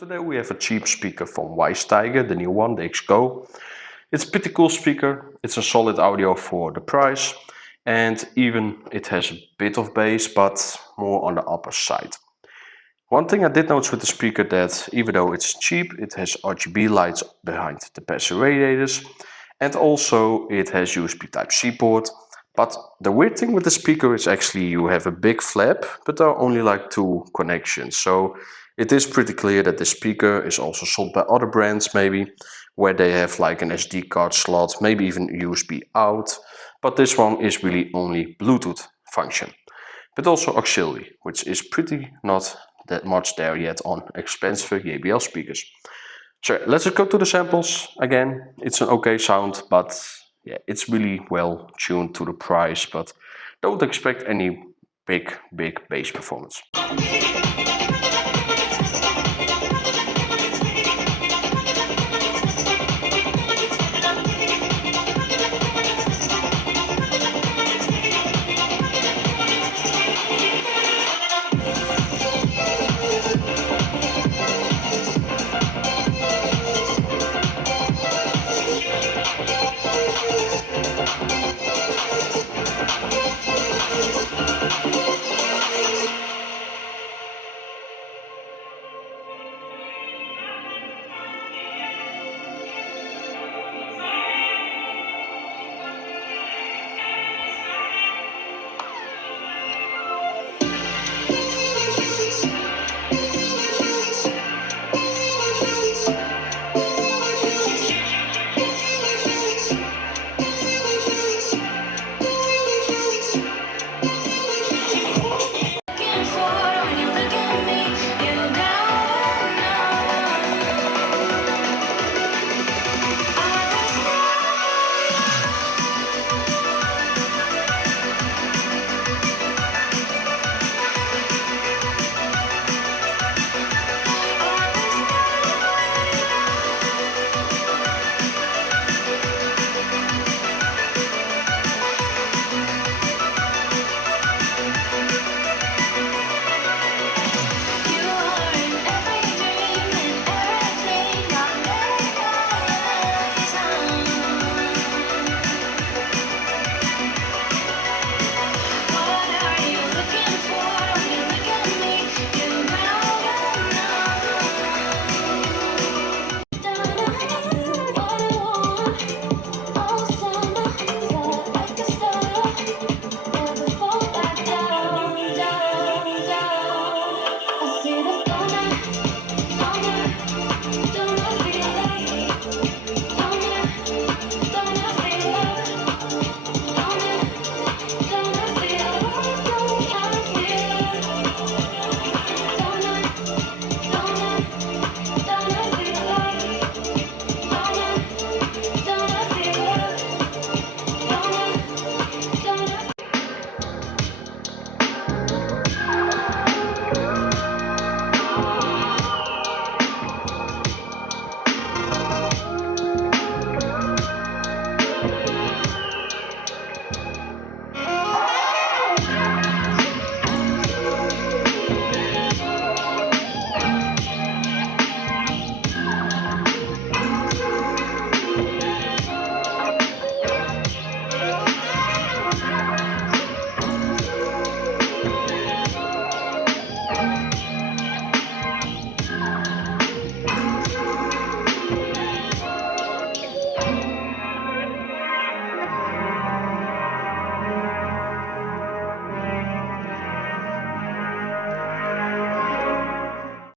Today we have a cheap speaker from Wisetiger, the new one, the XGO. It's a pretty cool speaker. It's a solid audio for the price, and even it has a bit of bass, but more on the upper side. One thing I did notice with the speaker that even though it's cheap, it has RGB lights behind the passive radiators, and also it has USB Type-C port. But the weird thing with the speaker is actually you have a big flap, but there are only like 2 connections. So it is pretty clear that the speaker is also sold by other brands maybe, where they have like an SD card slot, maybe even USB out. But this one is really only Bluetooth function, but also auxiliary, which is pretty not that much there yet on expensive JBL speakers. So let's just go to the samples. Again, it's an okay sound, but yeah, it's really well tuned to the price, but don't expect any big bass performance.